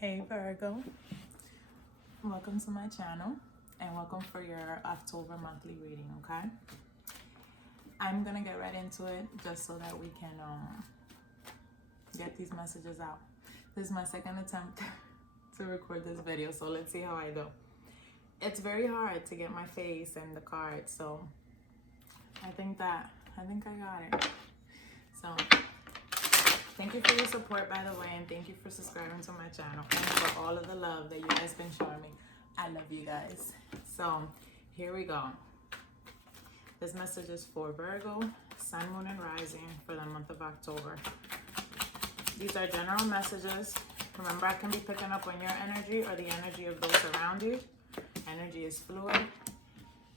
Hey Virgo, welcome to my channel and welcome for your October monthly reading, okay? I'm gonna get right into it just so that we can get these messages out. This is my second attempt to record this video, so let's see how I do. It's very hard to get my face and the cards, so I think I got it. So thank you for your support, by the way, and thank you for subscribing to my channel and for all of the love that you guys been showing me. I love you guys. So here we go. This message is for Virgo, Sun, Moon, and Rising for the month of October. These are general messages. Remember, I can be picking up on your energy or the energy of those around you. Energy is fluid.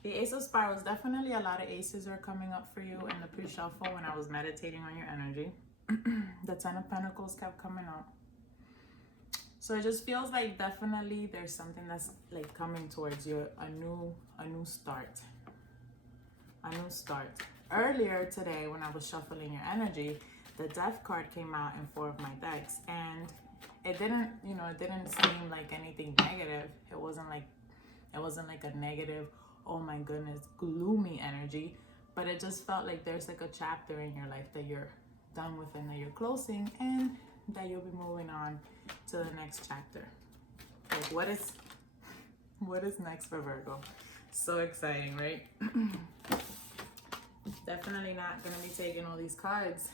The Ace of Spirals, definitely a lot of aces are coming up for you in the pre-shuffle when I was meditating on your energy. The Ten of Pentacles kept coming up. So it just feels like definitely there's something that's like coming towards you, a new start. A new start. Earlier today when I was shuffling your energy, the Death card came out in 4 of my decks, and it didn't seem like anything negative. It wasn't like a negative, oh my goodness, gloomy energy, but it just felt like there's like a chapter in your life that you're done with and that you're closing, and that you'll be moving on to the next chapter. Like what is next for Virgo? So exciting, right? Definitely not gonna be taking all these cards.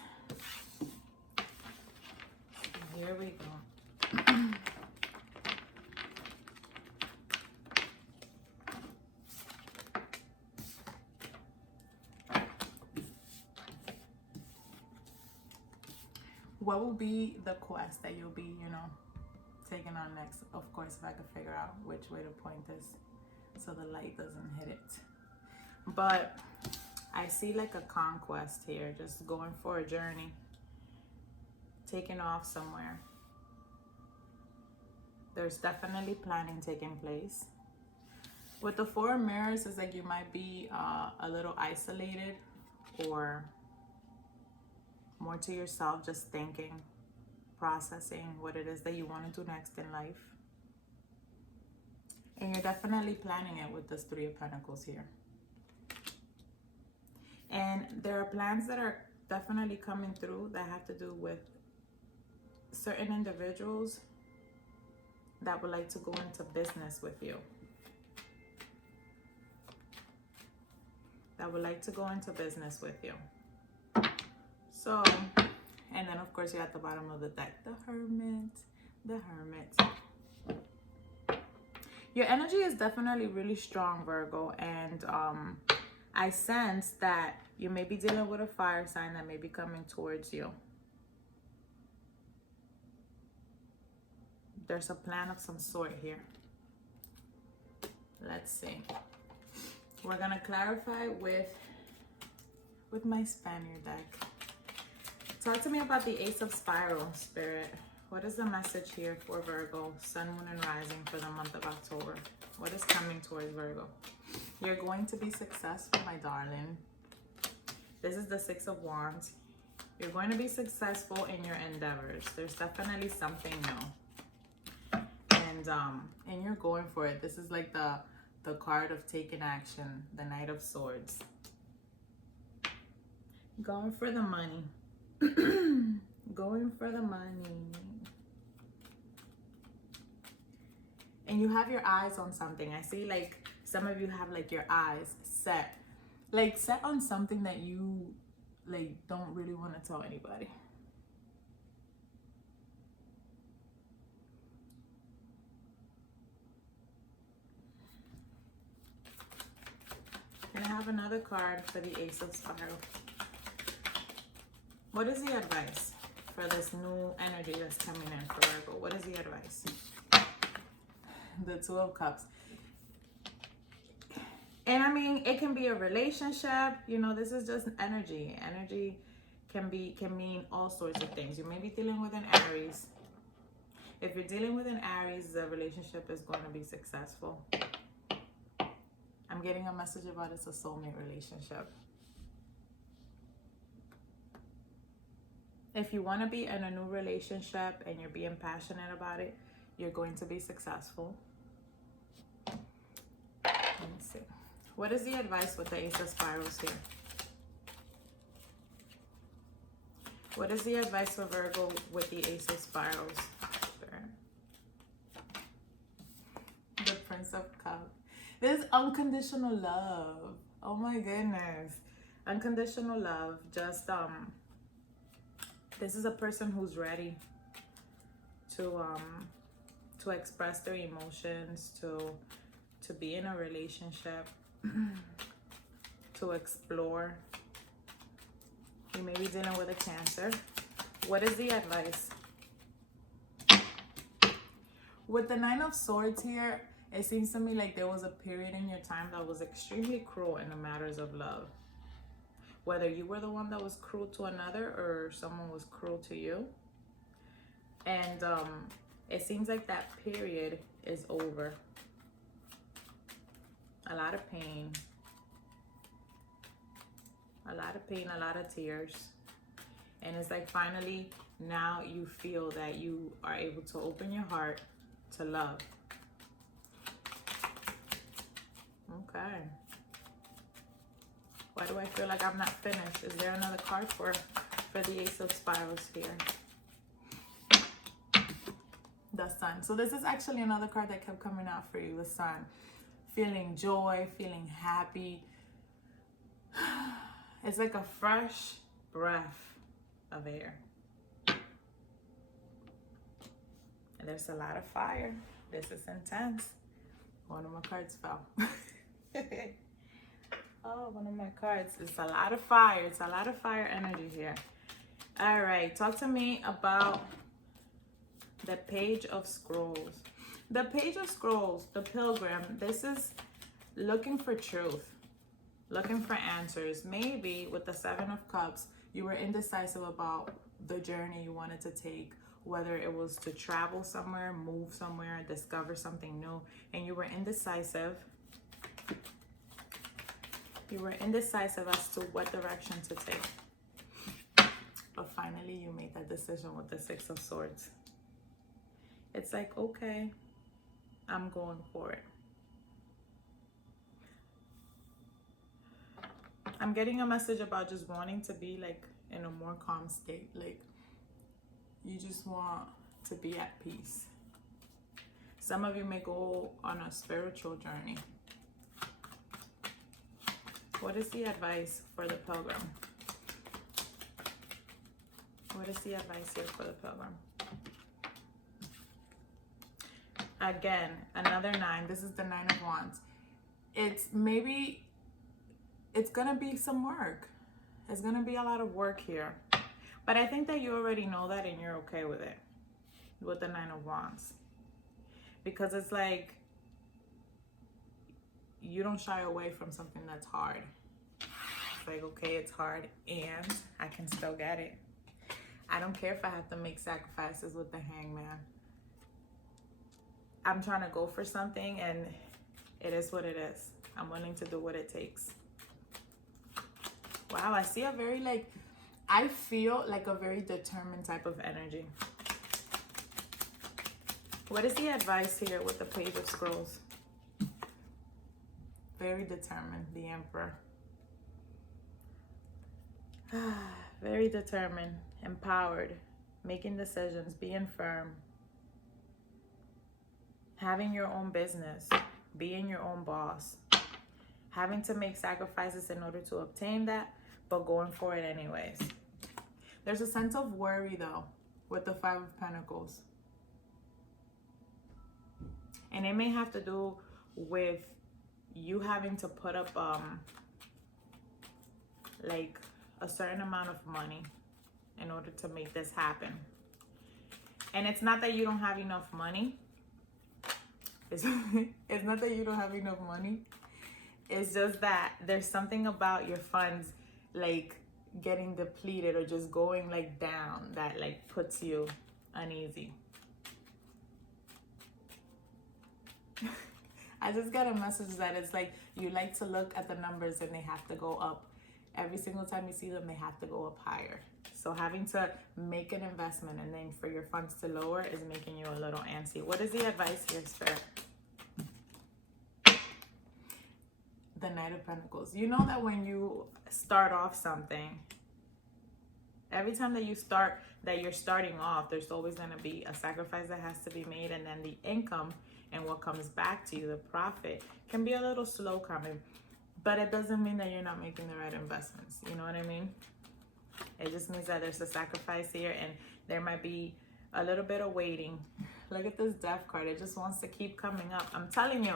Here we go. What will be the quest that you'll be, taking on next? Of course, if I could figure out which way to point this so the light doesn't hit it. But I see like a conquest here, just going for a journey, taking off somewhere. There's definitely planning taking place. With the 4 of Mirrors, it's like you might be a little isolated or more to yourself, just thinking, processing what it is that you want to do next in life. And you're definitely planning it with this 3 of Pentacles here. And there are plans that are definitely coming through that have to do with certain individuals that would like to go into business with you. That would like to go into business with you. So, and then of course you're at the bottom of the deck, the Hermit. Your energy is definitely really strong, Virgo, and I sense that you may be dealing with a fire sign that may be coming towards you. There's a plan of some sort here. Let's see. We're gonna clarify with my Spaniard deck. Talk to me about the Ace of Spirals, Spirit. What is the message here for Virgo, Sun, Moon, and Rising for the month of October? What is coming towards Virgo? You're going to be successful, my darling. This is the 6 of Wands. You're going to be successful in your endeavors. There's definitely something new. And you're going for it. This is like the card of taking action, the Knight of Swords. Going for the money. Going for the money. And you have your eyes on something. I see like some of you have like your eyes set on something that you like don't really want to tell anybody. And I have another card for the Ace of Spirals. What is the advice for this new energy that's coming in for Virgo? What is the advice? The 2 of Cups. And I mean, it can be a relationship. This is just energy. Energy can mean all sorts of things. You may be dealing with an Aries. If you're dealing with an Aries, the relationship is going to be successful. I'm getting a message about it's a soulmate relationship. If you want to be in a new relationship and you're being passionate about it, You're going to be successful. Let me see. What is the advice with the Ace of Spirals here? What is the advice for Virgo with the Ace of Spirals? The Prince of Cups. This is unconditional love. Oh my goodness. Unconditional love. Just this is a person who's ready to express their emotions, to be in a relationship, to explore. You may be dealing with a Cancer. What is the advice? With the Nine of Swords here, it seems to me like there was a period in your time that was extremely cruel in the matters of love. Whether you were the one that was cruel to another or someone was cruel to you. And it seems like that period is over. A lot of pain. A lot of pain, a lot of tears. And it's like finally now you feel that you are able to open your heart to love. Okay. Why do I feel like I'm not finished? Is there another card for the Ace of Spirals here? The Sun. So this is actually another card that kept coming out for you, the Sun. Feeling joy, feeling happy. It's like a fresh breath of air. And there's a lot of fire. This is intense. One of my cards fell. Oh, one of my cards. It's a lot of fire. It's a lot of fire energy here. All right. Talk to me about the Page of Scrolls. The Page of Scrolls, the Pilgrim, this is looking for truth. Looking for answers. Maybe with the Seven of Cups, you were indecisive about the journey you wanted to take, whether it was to travel somewhere, move somewhere, discover something new, and you were indecisive. You were indecisive as to what direction to take. But finally, you made that decision with the Six of Swords. It's like, okay, I'm going for it. I'm getting a message about just wanting to be like in a more calm state. Like you just want to be at peace. Some of you may go on a spiritual journey. What is the advice for the Pilgrim? What is the advice here for the Pilgrim? Again, another 9. This is the 9 of Wands. It's gonna be some work. It's gonna be a lot of work here. But I think that you already know that and you're okay with it. With the 9 of Wands. Because it's like you don't shy away from something that's hard. It's like, okay, it's hard and I can still get it. I don't care if I have to make sacrifices with the Hangman. I'm trying to go for something and it is what it is. I'm willing to do what it takes. Wow, I see a very I feel like a very determined type of energy. What is the advice here with the Page of Scrolls? Very determined, the Emperor. Very determined, empowered, making decisions, being firm. Having your own business, being your own boss. Having to make sacrifices in order to obtain that, but going for it anyways. There's a sense of worry though with the Five of Pentacles. And it may have to do with you having to put up like a certain amount of money in order to make this happen. And it's not that you don't have enough money. It's not that you don't have enough money. It's just that there's something about your funds like getting depleted or just going like down that like puts you uneasy. I just got a message that it's like you like to look at the numbers and they have to go up. Every single time you see them, they have to go up higher. So having to make an investment and then for your funds to lower is making you a little antsy. What is the advice here, Spirit? The Knight of Pentacles. You know that when you start off something, every time that you're starting off, there's always going to be a sacrifice that has to be made, and then the income and what comes back to you, the profit, can be a little slow coming. But it doesn't mean that you're not making the right investments. You know what I mean? It just means that there's a sacrifice here, and there might be a little bit of waiting. Look at this Death card. It just wants to keep coming up. I'm telling you,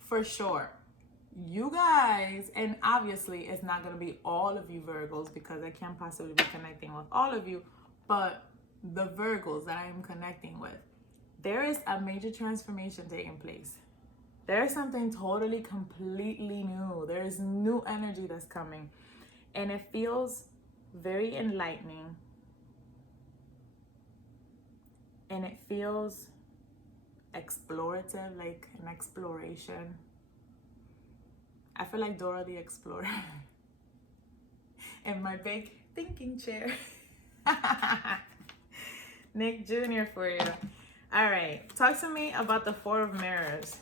for sure. You guys, and obviously it's not going to be all of you Virgos because I can't possibly be connecting with all of you, but the Virgos that I am connecting with, there is a major transformation taking place. There is something totally, completely new. There is new energy that's coming, and it feels very enlightening, and it feels explorative, like an exploration. I feel like Dora the Explorer in my big thinking chair. Nick Jr. for you. All right, talk to me about the Four of Mirrors.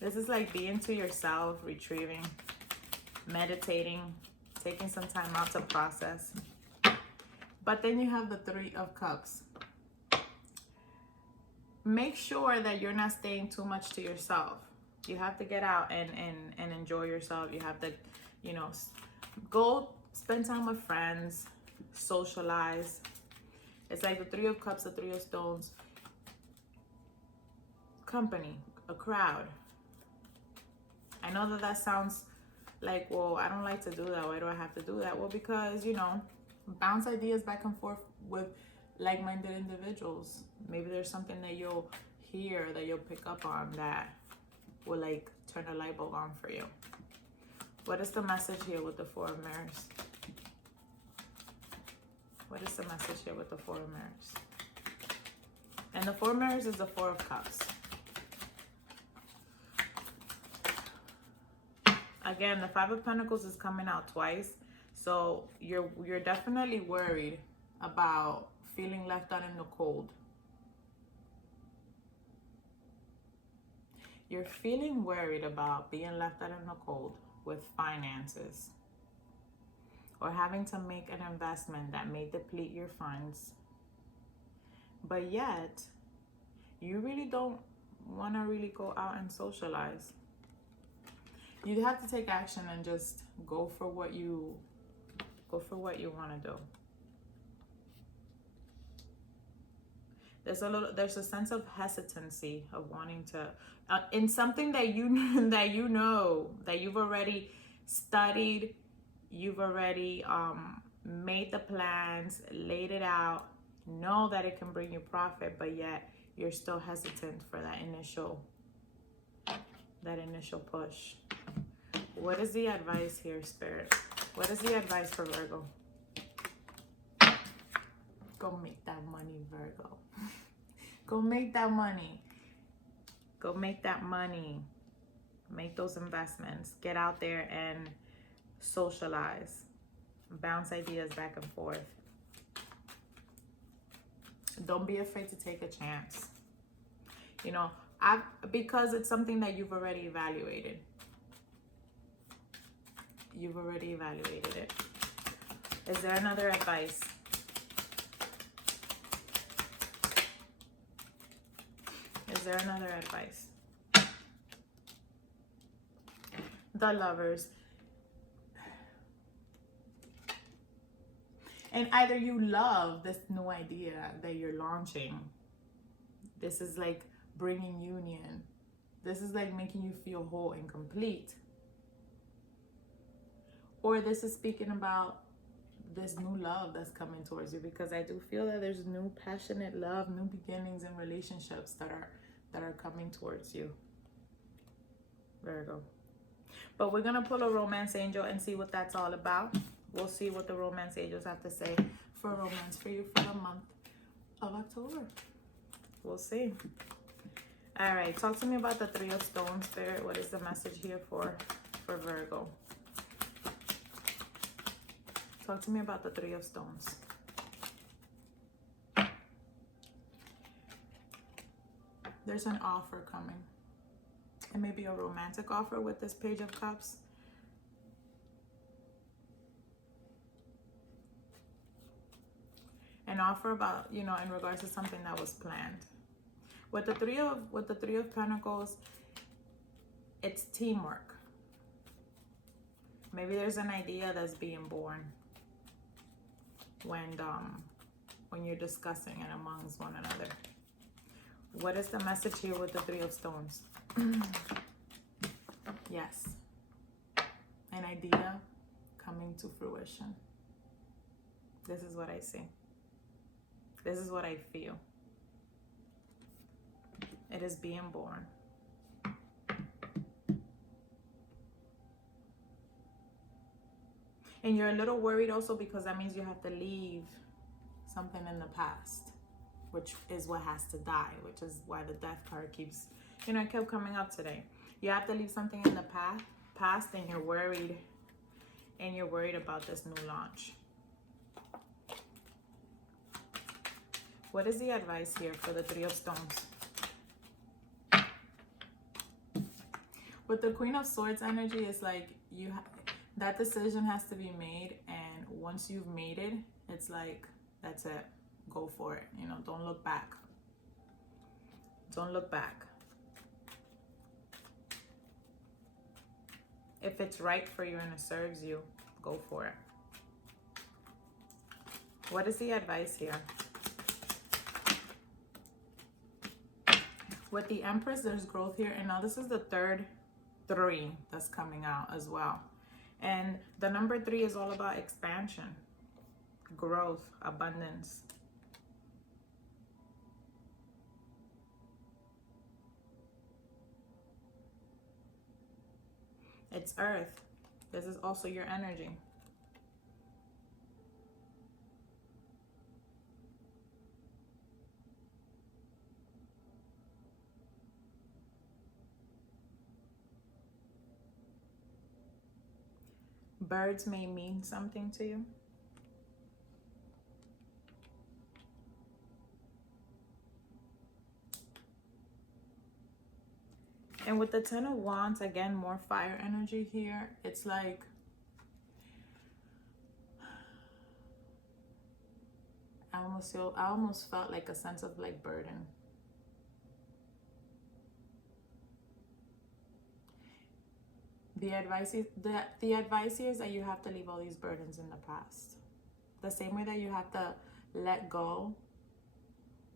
This is like being to yourself, retrieving, meditating, taking some time out to process. But then you have the Three of Cups. Make sure that you're not staying too much to yourself. You have to get out and enjoy yourself. You have to, you know, go spend time with friends, socialize. It's like the Three of Cups, the Three of Stones. Company, a crowd. I know that that sounds like, well, I don't like to do that. Why do I have to do that? Well, because, you know, bounce ideas back and forth with like-minded individuals. Maybe there's something that you'll hear, that you'll pick up on that will like turn a light bulb on for you. What is the message here with the Four of Mirrors? What is the message here with the Four of Mirrors? And the Four of Mirrors is the Four of Cups. Again, the Five of Pentacles is coming out twice. So you're definitely worried about feeling left out in the cold. You're feeling worried about being left out in the cold with finances, or having to make an investment that may deplete your funds. But yet, you really don't want to really go out and socialize. You have to take action and just go for what you want to do. There's a sense of hesitancy of wanting to in something that you know that you've already studied, you've already made the plans, laid it out, know that it can bring you profit, but yet you're still hesitant for that initial push. What is the advice here, Spirit? What is the advice for Virgo? Go make that money, Virgo. Go make that money. Go make that money. Make those investments. Get out there and socialize. Bounce ideas back and forth. Don't be afraid to take a chance. You know, because it's something that you've already evaluated. You've already evaluated it. Is there another advice? Is there another advice? The Lovers. And either you love this new idea that you're launching. This is like bringing union. This is like making you feel whole and complete. Or this is speaking about this new love that's coming towards you, because I do feel that there's new passionate love, new beginnings in relationships that are coming towards you, Virgo. But we're gonna pull a romance angel and see what that's all about. We'll see what the romance angels have to say for romance for you for the month of October. We'll see. All right, talk to me about the Three of Stones, Spirit. What is the message here for Virgo? Talk to me about the Three of Stones. There's an offer coming. It may be a romantic offer with this Page of Cups. An offer about, you know, in regards to something that was planned. With the Three of Pentacles, it's teamwork. Maybe there's an idea that's being born when you're discussing it amongst one another. What is the message here with the Three of Stones? Yes. An idea coming to fruition. This is what I see. This is what I feel. It is being born. And you're a little worried also because that means you have to leave something in the past, which is what has to die, which is why the Death card keeps, you know, it kept coming up today. You have to leave something in the past, and you're worried. And you're worried about this new launch. What is the advice here for the Three of Stones? With the Queen of Swords energy, it's like that decision has to be made, and once you've made it, it's like, that's it. Go for it. You know, don't look back. Don't look back. If it's right for you and it serves you, go for it. What is the advice here? With the Empress, there's growth here. And now this is the third 3 that's coming out as well. And the number 3 is all about expansion, growth, abundance. It's Earth. This is also your energy. Birds may mean something to you. And with the Ten of Wands, again, more fire energy here. It's like, I almost felt like a sense of like burden. The advice is that you have to leave all these burdens in the past. The same way that you have to let go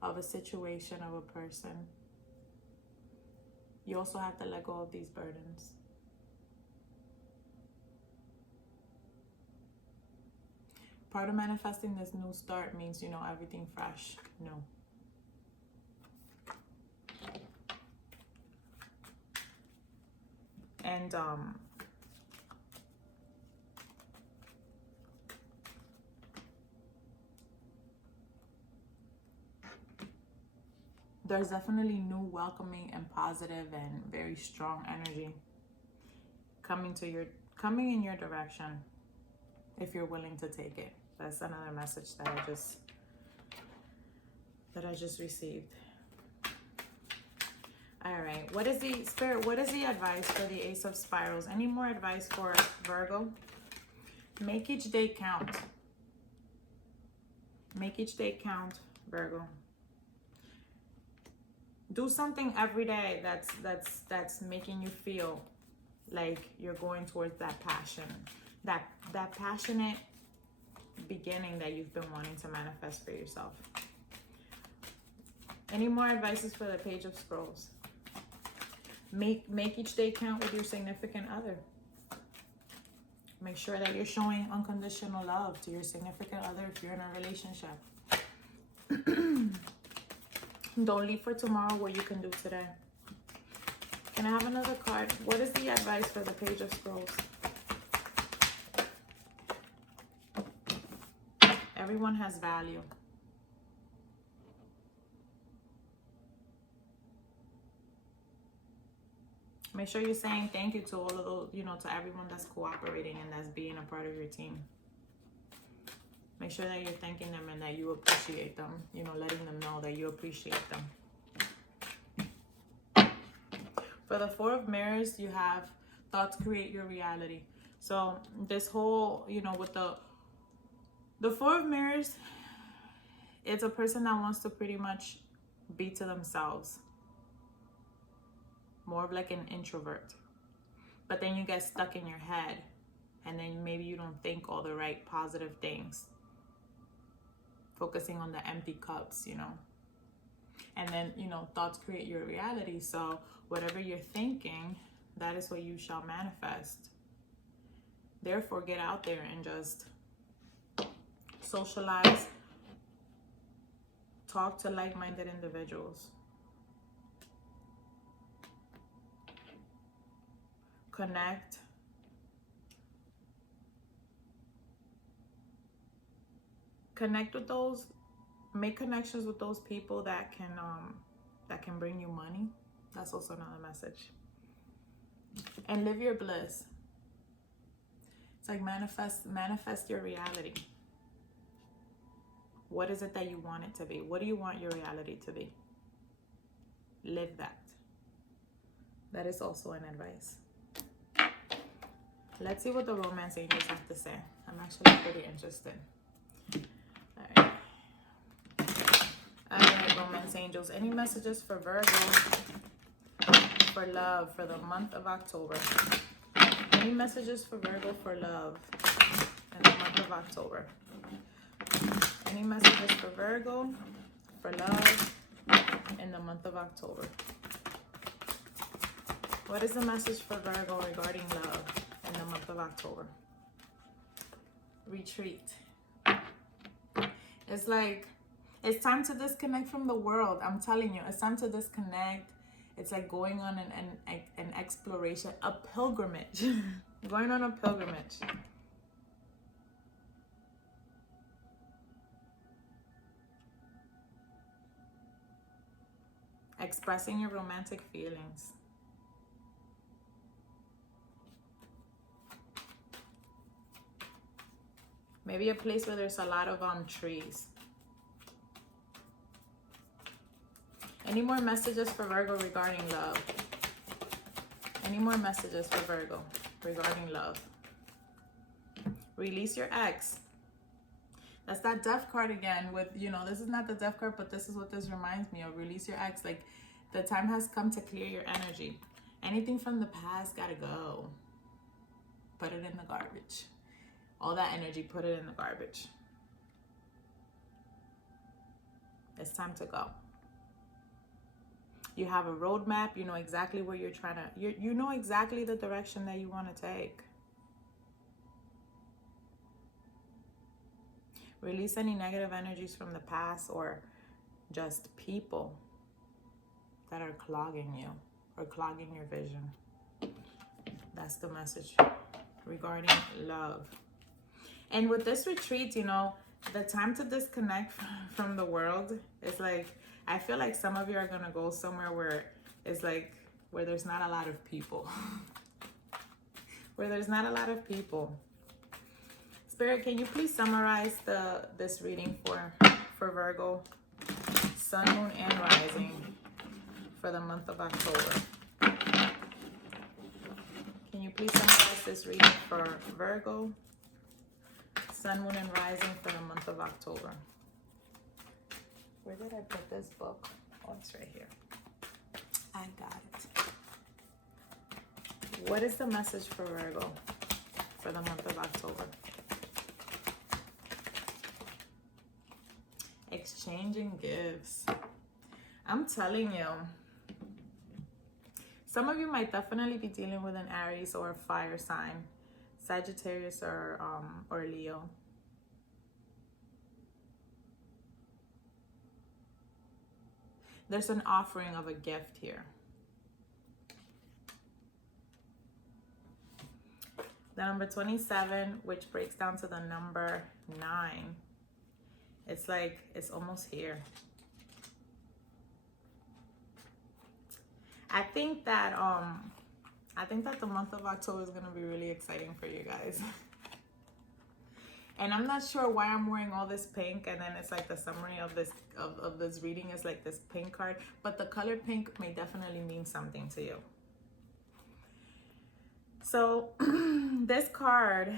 of a situation, of a person, you also have to let go of these burdens. Part of manifesting this new start means, you know, everything fresh, new. And there's definitely new, welcoming, and positive and very strong energy coming in your direction if you're willing to take it. That's another message that I just received. All right, what is the Spirit? What is the advice for the Ace of Spirals? Any more advice for Virgo? Make each day count. Make each day count, Virgo. Do something every day that's making you feel like you're going towards that passion, that passionate beginning that you've been wanting to manifest for yourself. Any more advices for the Page of Scrolls? Make each day count with your significant other. Make sure that you're showing unconditional love to your significant other if you're in a relationship. Don't leave for tomorrow what you can do today. Can I have another card? What is the advice for the Page of Scrolls? Everyone has value. Make sure you're saying thank you to all of those, you know, to everyone that's cooperating and that's being a part of your team. Make sure that you're thanking them and that you appreciate them. You know, letting them know that you appreciate them. For the Four of Mirrors, you have thoughts create your reality. So this whole, you know, with the Four of Mirrors, it's a person that wants to pretty much be to themselves. More of like an introvert. But then you get stuck in your head. And then maybe you don't think all the right positive things. Focusing on the empty cups, you know. And then, you know, thoughts create your reality. So whatever you're thinking, that is what you shall manifest. Therefore, get out there and just socialize. Talk to like-minded individuals. Connect. Connect with those, make connections with those people that can bring you money. That's also another message. And live your bliss. It's like manifest your reality. What is it that you want it to be? What do you want your reality to be? Live that. That is also an advice. Let's see what the romance angels have to say. I'm actually pretty interested. Alright, romance angels. Any messages for Virgo for love for the month of October? Any messages for Virgo for love in the month of October? Any messages for Virgo for love in the month of October? What is the message for Virgo regarding love in the month of October? Retreat. It's like, it's time to disconnect from the world. I'm telling you, it's time to disconnect. It's like going on an exploration, a pilgrimage. Going on a pilgrimage. Expressing your romantic feelings. Maybe a place where there's a lot of trees. Any more messages for Virgo regarding love? Any more messages for Virgo regarding love? Release your ex. That's that death card again with, you know, this is not the death card, but this is what this reminds me of. Release your ex. Like, the time has come to clear your energy. Anything from the past gotta go. Put it in the garbage. All that energy, put it in the garbage. It's time to go. You have a roadmap. You know exactly where you're trying to, you know exactly the direction that you want to take. Release any negative energies from the past or just people that are clogging you or clogging your vision. That's the message regarding love. And with this retreat, you know, the time to disconnect from the world is like, I feel like some of you are going to go somewhere where it's like, where there's not a lot of people. Where there's not a lot of people. Spirit, can you please summarize this reading for Virgo, Sun, Moon, and Rising for the month of October? Can you please summarize this reading for Virgo, Sun, Moon, and Rising for the month of October? Where did I put this book? Oh, it's right here. I got it. What is the message for Virgo for the month of October? Exchanging gifts. I'm telling you, some of you might definitely be dealing with an Aries or a fire sign, Sagittarius or Leo. There's an offering of a gift here. The number 27, which breaks down to the number 9. It's like, it's almost here. I think that the month of October is going to be really exciting for you guys. And I'm not sure why I'm wearing all this pink, and then it's like the summary of this reading is like this pink card, but the color pink may definitely mean something to you. So this card,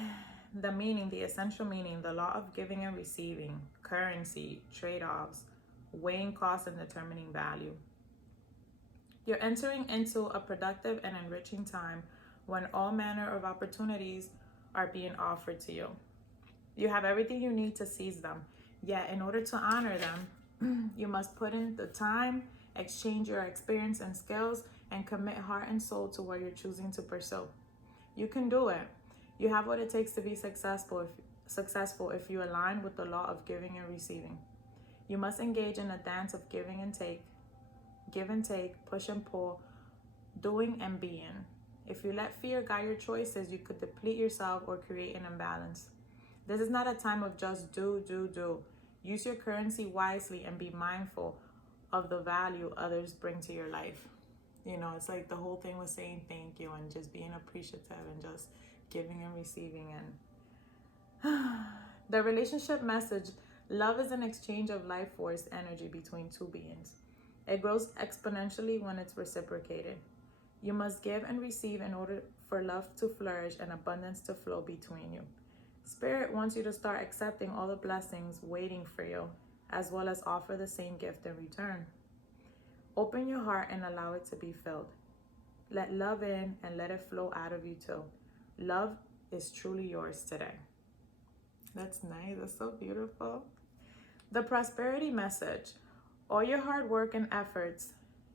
the meaning, the essential meaning, the law of giving and receiving, currency, trade-offs, weighing costs and determining value. You're entering into a productive and enriching time when all manner of opportunities are being offered to you. You have everything you need to seize them. Yet, in order to honor them, you must put in the time, exchange your experience and skills, and commit heart and soul to what you're choosing to pursue. You can do it. You have what it takes to be successful if you align with the law of giving and receiving. You must engage in a dance of give and take, push and pull, doing and being. If you let fear guide your choices, you could deplete yourself or create an imbalance. This is not a time of just do. Use your currency wisely and be mindful of the value others bring to your life. You know, it's like the whole thing was saying thank you and just being appreciative and just giving and receiving. And the relationship message, love is an exchange of life force energy between two beings. It grows exponentially when it's reciprocated. You must give and receive in order for love to flourish and abundance to flow between you. Spirit wants you to start accepting all the blessings waiting for you, as well as offer the same gift in return. Open your heart and allow it to be filled. Let love in and let it flow out of you too. Love is truly yours today. That's nice. That's so beautiful. The prosperity message. All your hard work and efforts,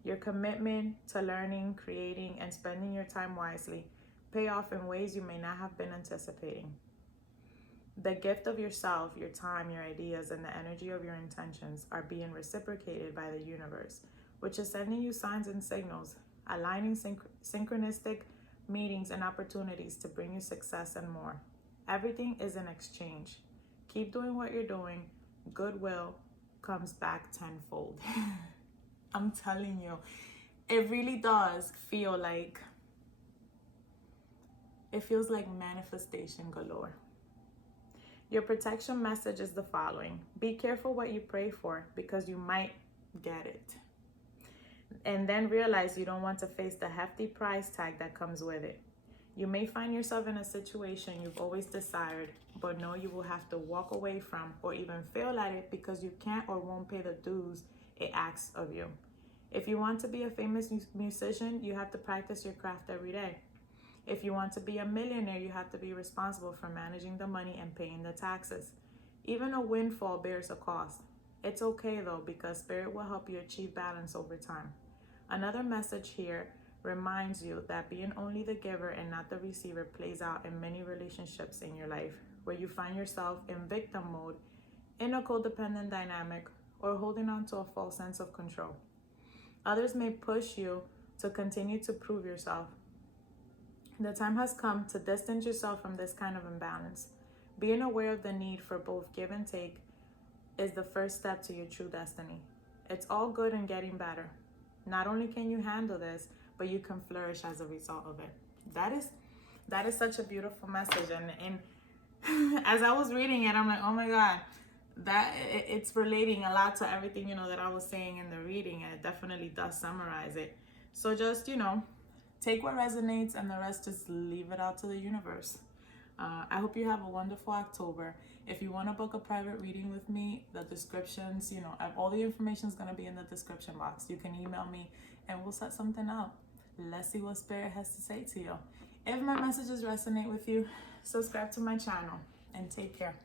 your commitment to learning, creating, and spending your time wisely pay off in ways you may not have been anticipating. The gift of yourself, your time, your ideas, and the energy of your intentions are being reciprocated by the universe, which is sending you signs and signals, aligning synchronistic meetings and opportunities to bring you success and more. Everything is an exchange. Keep doing what you're doing. Goodwill comes back tenfold. I'm telling you, it really does feel like, it feels like manifestation galore. Your protection message is the following. Be careful what you pray for because you might get it. And then realize you don't want to face the hefty price tag that comes with it. You may find yourself in a situation you've always desired, but know you will have to walk away from or even fail at it because you can't or won't pay the dues it asks of you. If you want to be a famous musician, you have to practice your craft every day. If you want to be a millionaire, you have to be responsible for managing the money and paying the taxes. Even a windfall bears a cost. It's okay though, because Spirit will help you achieve balance over time. Another message here reminds you that being only the giver and not the receiver plays out in many relationships in your life, where you find yourself in victim mode, in a codependent dynamic, or holding on to a false sense of control. Others may push you to continue to prove yourself. The time has come to distance yourself from this kind of imbalance. Being aware of the need for both give and take is the first step to your true destiny. It's all good and getting better. Not only can you handle this, but you can flourish as a result of it. That is such a beautiful message. And as I was reading it, I'm like, oh my God, it's relating a lot to everything, that I was saying in the reading, and it definitely does summarize it. So just, take what resonates and the rest just leave it out to the universe. I hope you have a wonderful October. If you want to book a private reading with me, the descriptions, all the information is going to be in the description box. You can email me and we'll set something up. Let's see what Spirit has to say to you. If my messages resonate with you, subscribe to my channel and take care.